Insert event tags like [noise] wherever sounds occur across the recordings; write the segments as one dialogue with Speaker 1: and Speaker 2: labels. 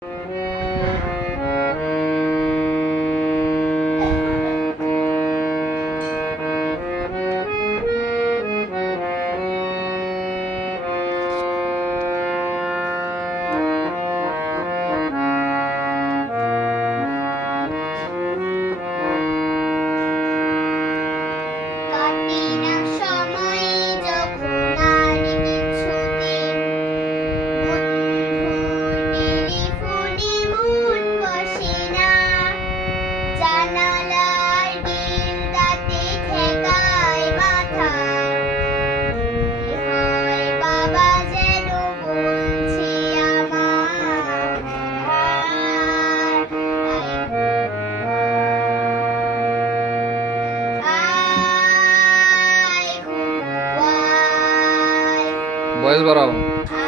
Speaker 1: Thank [laughs] you.
Speaker 2: Boys Battle.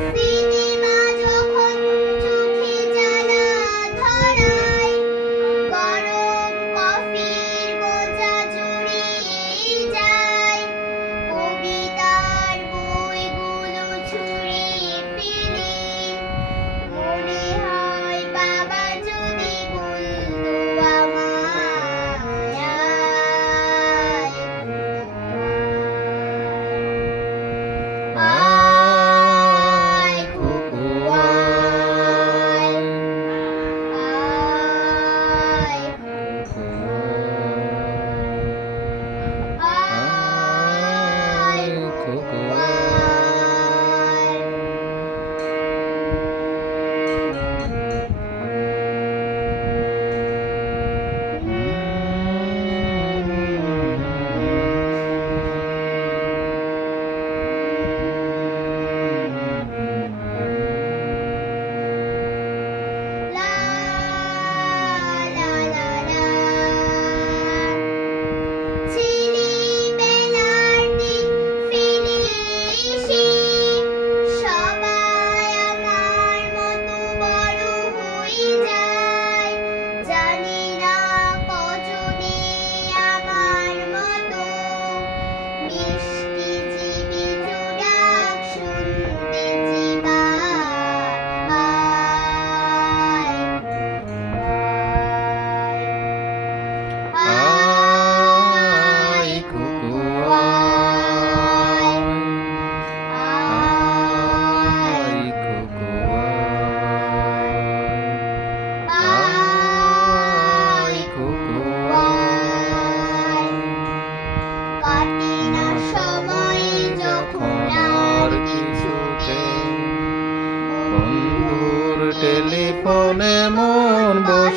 Speaker 1: See you.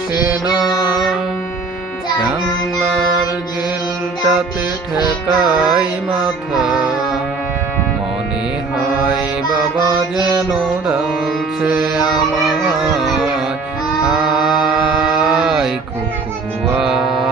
Speaker 1: আসে না। ঠেকাই মাথা।
Speaker 2: মনে হয় বাবা যেন ডালছে আমার
Speaker 1: আয় কুকুয়া।